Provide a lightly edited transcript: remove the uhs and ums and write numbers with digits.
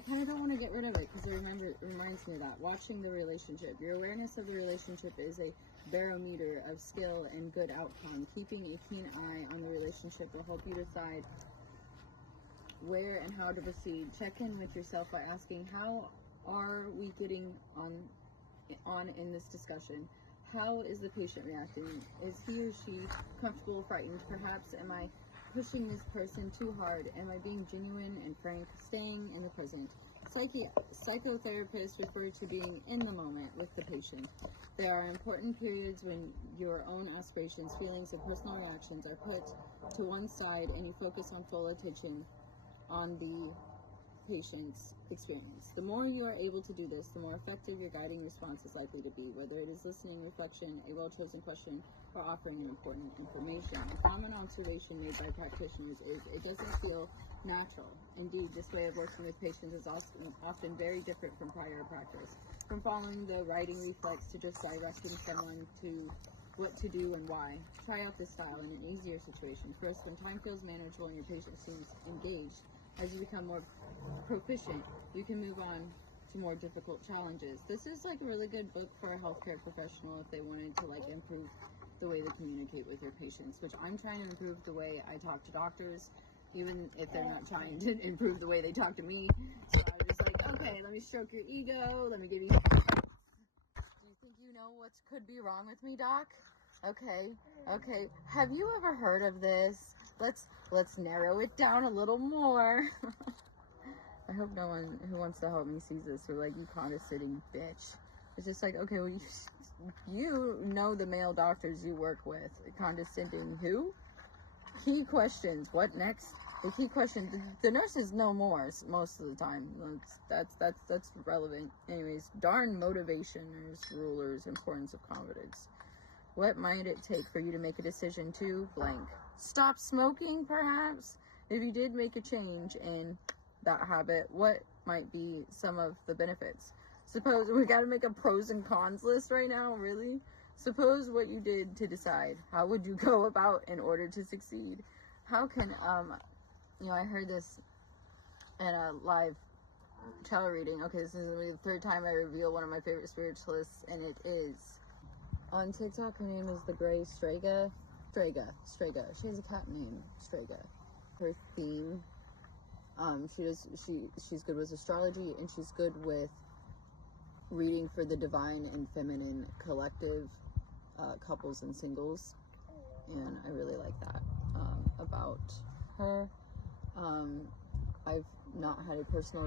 I kind of don't want to get rid of it because it reminds me of that. Watching the relationship. Your awareness of the relationship is a barometer of skill and good outcome. Keeping a keen eye on the relationship will help you decide where and how to proceed. Check in with yourself by asking, how are we getting on in this discussion? How is the patient reacting? Is he or she comfortable, frightened? Perhaps am I pushing this person too hard? Am I being genuine and frank? Staying in the present. Psychotherapists refer to being in the moment with the patient. There are important periods when your own aspirations, feelings, and personal reactions are put to one side and you focus on full attention on the patient's experience. The more you are able to do this, the more effective your guiding response is likely to be, whether it is listening, reflection, a well-chosen question, or offering important information. A common observation made by practitioners is it doesn't feel natural. Indeed, this way of working with patients is often very different from prior practice, from following the writing reflex to just directing someone to what to do and why. Try out this style in an easier situation. First, when time feels manageable and your patient seems engaged, as you become more proficient, you can move on to more difficult challenges. This is like a really good book for a healthcare professional if they wanted to like improve the way they communicate with their patients, which I'm trying to improve the way I talk to doctors, even if they're not trying to improve the way they talk to me. So I'm just like, okay, let me stroke your ego. Let me give you... Do you think you know what could be wrong with me, Doc? Okay. Have you ever heard of this? Let's narrow it down a little more. I hope no one who wants to help me sees this. Or like, you condescending bitch. It's just like, okay, well, you know the male doctors you work with. Condescending who? Key questions. What next? The key question. The nurses know more most of the time. That's relevant. Anyways, darn motivationers, rulers, importance of confidence. What might it take for you to make a decision to blank? Stop smoking, perhaps? If you did make a change in that habit, what might be some of the benefits? Suppose we got to make a pros and cons list right now, really? Suppose what you did to decide. How would you go about in order to succeed? How can, I heard this in a live tarot reading. Okay, this is going to be the third time I reveal one of my favorite spiritualists, and it is on TikTok. Her name is the Gray Strega. She has a cat named Strega. Her theme, she's good with astrology, and she's good with reading for the divine and feminine collective, couples and singles, and I really like that about her. I've not had a personal